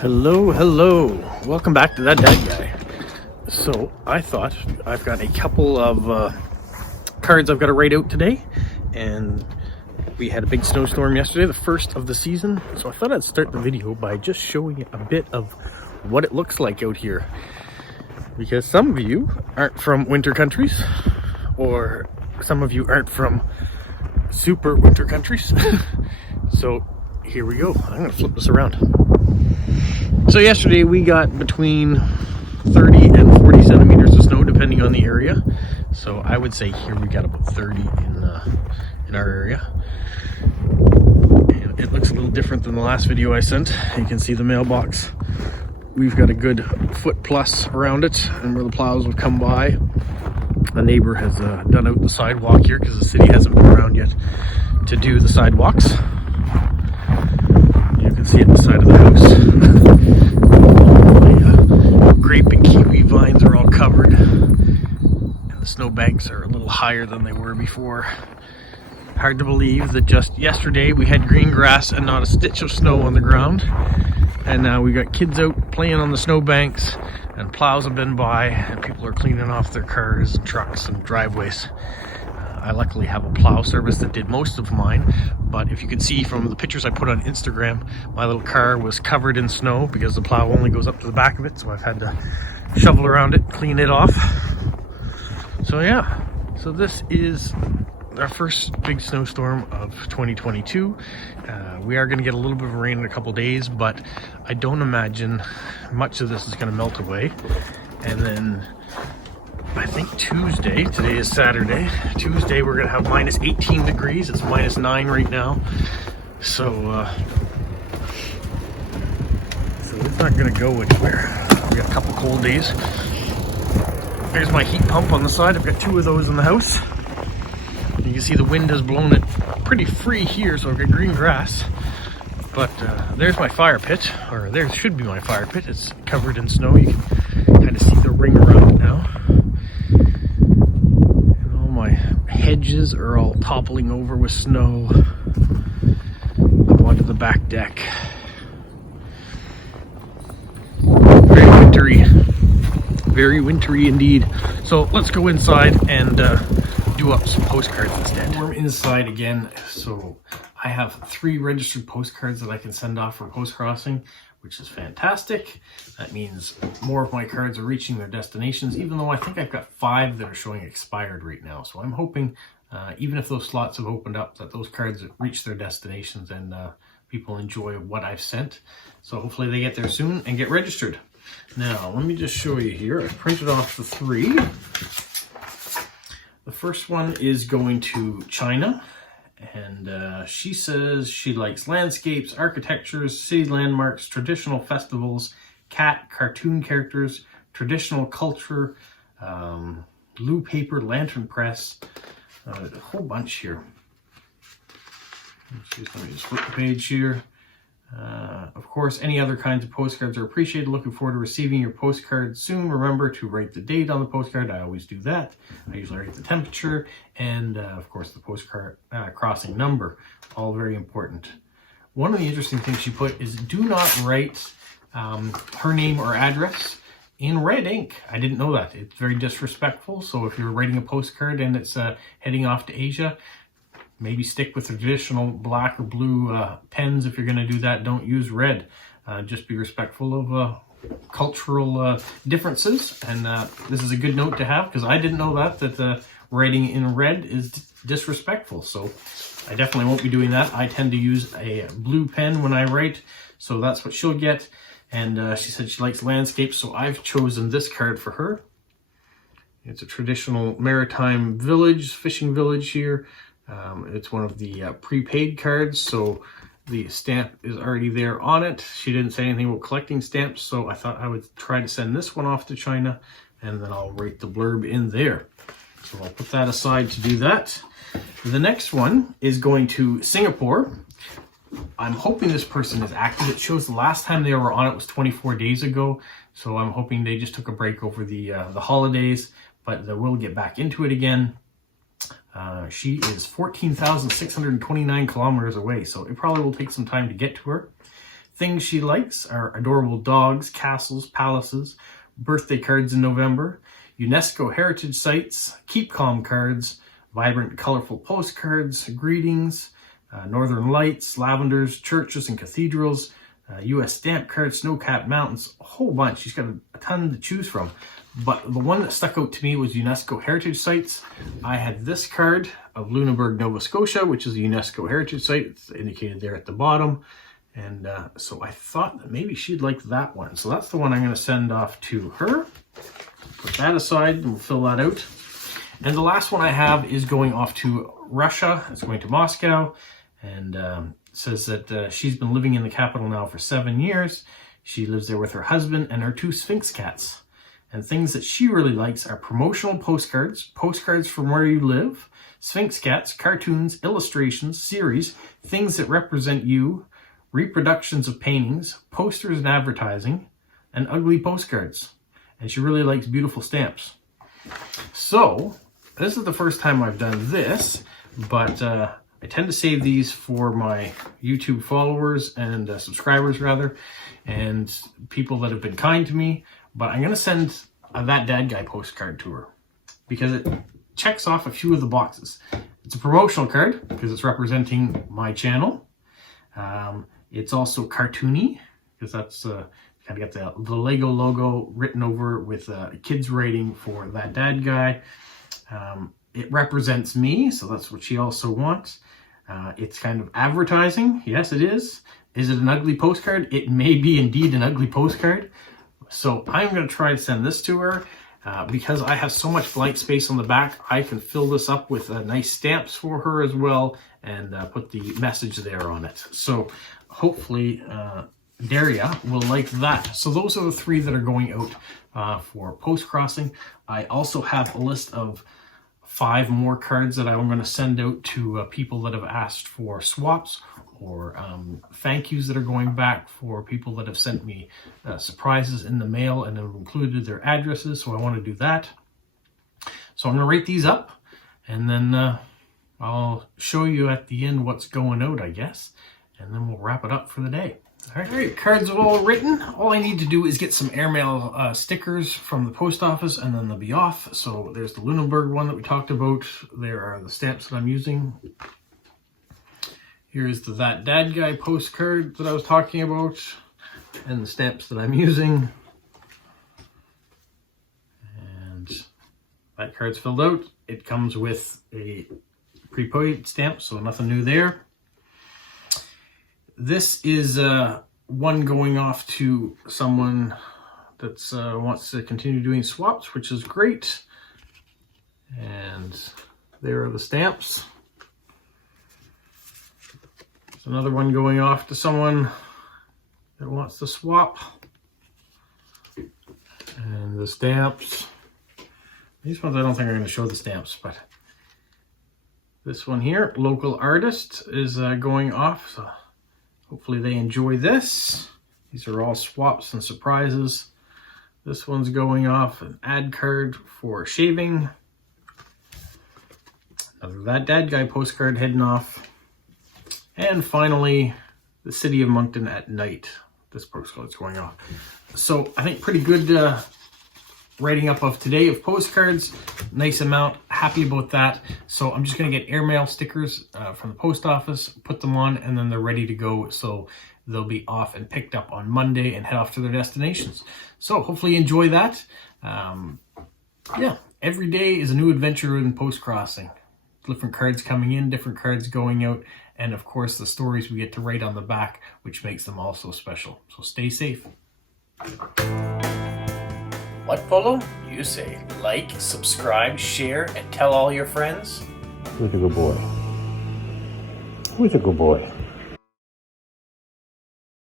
Hello. Welcome back to That Dad Guy. So I thought I've got a couple of cards I've got to write out today, and we had a big snowstorm yesterday, the first of the season. So I thought I'd start the video by just showing you a bit of what it looks like out here, because some of you aren't from winter countries, or some of you aren't from super winter countries. So here we go. I'm gonna flip this around. So yesterday we got between 30 and 40 centimeters of snow depending on the area. So I would say here we got about 30 in our area. And it looks a little different than the last video I sent. You can see the mailbox. We've got a good foot plus around it, and where the plows will come by. A neighbor has done out the sidewalk here because the city hasn't been around yet to do the sidewalks. You can see it the side of the house. The grape and kiwi vines are all covered, and the snow banks are a little higher than they were before. Hard to believe that just yesterday we had green grass and not a stitch of snow on the ground, and now we got kids out playing on the snow banks, and plows have been by, and people are cleaning off their cars and trucks and driveways. I luckily have a plow service that did most of mine, but if you can see from the pictures I put on Instagram, my little car was covered in snow because the plow only goes up to the back of it, so I've had to shovel around it, clean it off. So yeah, so this is our first big snowstorm of 2022. We are going to get a little bit of rain in a couple days, but I don't imagine much of this is going to melt away. And then I think Tuesday, today is Saturday, Tuesday we're going to have minus 18 degrees. It's minus 9 right now. So it's not going to go anywhere. We got a couple cold days. There's my heat pump on the side. I've got two of those in the house. You can see the wind has blown it pretty free here, so I've got green grass. But there's my fire pit, or there should be my fire pit. It's covered in snow. You can kind of see the ring around it now. And all my hedges are all toppling over with snow up onto the back deck. Very wintry indeed. So let's go inside and do up some postcards instead. We're inside again, so I have 3 registered postcards that I can send off for post crossing, which is fantastic. That means more of my cards are reaching their destinations, even though I think I've got 5 that are showing expired right now. So I'm hoping, even if those slots have opened up, that those cards reach their destinations and people enjoy what I've sent. So hopefully they get there soon and get registered. Now, let me just show you here. I've printed off the 3. The first one is going to China, and she says she likes landscapes, architectures, city landmarks, traditional festivals, cartoon characters, traditional culture, blue paper, lantern press, a whole bunch here. Let me just flip the page here. Of course, any other kinds of postcards are appreciated. Looking forward to receiving your postcard soon. Remember to write the date on the postcard. I always do that. I usually write the temperature and, of course, the postcard crossing number. All very important. One of the interesting things she put is do not write her name or address in red ink. I didn't know that. It's very disrespectful. So if you're writing a postcard and it's heading off to Asia, maybe stick with the traditional black or blue pens if you're going to do that. Don't use red. Just be respectful of cultural differences. And this is a good note to have, because I didn't know that writing in red is disrespectful. So I definitely won't be doing that. I tend to use a blue pen when I write, so that's what she'll get. And she said she likes landscapes, so I've chosen this card for her. It's a traditional maritime village, fishing village here. It's one of the prepaid cards, so the stamp is already there on it. She didn't say anything about collecting stamps, so I thought I would try to send this one off to China, and then I'll write the blurb in there. So I'll put that aside to do that. The next one is going to Singapore. I'm hoping this person is active. It shows the last time they were on it was 24 days ago, so I'm hoping they just took a break over the holidays, but they will get back into it again. She is 14,629 kilometers away, so it probably will take some time to get to her. things she likes are adorable dogs, castles, palaces, birthday cards in November, UNESCO heritage sites, keep calm cards, vibrant, colorful postcards, greetings, northern lights, lavenders, churches and cathedrals, U.S. stamp cards, snow-capped mountains, a whole bunch. She's got a ton to choose from. But the one that stuck out to me was UNESCO heritage sites. I had this card of Lunenburg, Nova Scotia, which is a UNESCO heritage site. It's indicated there at the bottom. And so I thought that maybe she'd like that one. So that's the one I'm going to send off to her. Put that aside and we'll fill that out. And the last one I have is going off to Russia. It's going to Moscow. And says that she's been living in the capital now for 7 years. She lives there with her husband and her 2 Sphinx cats. And things that she really likes are promotional postcards, postcards from where you live, Sphinx cats, cartoons, illustrations, series, things that represent you, reproductions of paintings, posters and advertising, and ugly postcards. And she really likes beautiful stamps. So, this is the first time I've done this, but I tend to save these for my YouTube followers and subscribers rather, and people that have been kind to me. But I'm going to send a That Dad Guy postcard to her because it checks off a few of the boxes. It's a promotional card because it's representing my channel. It's also cartoony because that's kind of got the Lego logo written over with a kid's rating for That Dad Guy. It represents me, so that's what she also wants. It's kind of advertising. Yes, it is. Is it an ugly postcard? It may be indeed an ugly postcard. So I'm going to try to send this to her because I have so much blank space on the back. I can fill this up with nice stamps for her as well and put the message there on it. So hopefully Daria will like that. So those are the 3 that are going out for post crossing. I also have a list of 5 more cards that I'm going to send out to people that have asked for swaps or thank yous that are going back for people that have sent me surprises in the mail and have included their addresses. So I want to do that. So I'm going to rate these up and then I'll show you at the end what's going out, I guess. And then we'll wrap it up for the day. All right, cards are all written. All I need to do is get some airmail stickers from the post office and then they'll be off. So there's the Lunenburg one that we talked about. There are the stamps that I'm using. Here's the That Dad Guy postcard that I was talking about and the stamps that I'm using. And that card's filled out. It comes with a prepaid stamp, so nothing new there. This is one going off to someone that wants to continue doing swaps, which is great. And there are the stamps. There's another one going off to someone that wants to swap. And the stamps. These ones I don't think are going to show the stamps, but this one here, local artist, is going off. So hopefully they enjoy this. These are all swaps and surprises. This one's going off, an ad card for shaving. Another That Dad Guy postcard heading off. And finally, the City of Moncton at night. This postcard's going off. So I think pretty good writing up of today of postcards. Nice amount. Happy about that. So I'm just going to get airmail stickers from the post office, put them on, and then they're ready to go. So they'll be off and picked up on Monday and head off to their destinations. So hopefully you enjoy that. Yeah, every day is a new adventure in post crossing. Different cards coming in, different cards going out, and of course the stories we get to write on the back, which makes them also special. So stay safe. What, Polo? You say like, subscribe, share, and tell all your friends? Who's a good boy? Who's a good boy?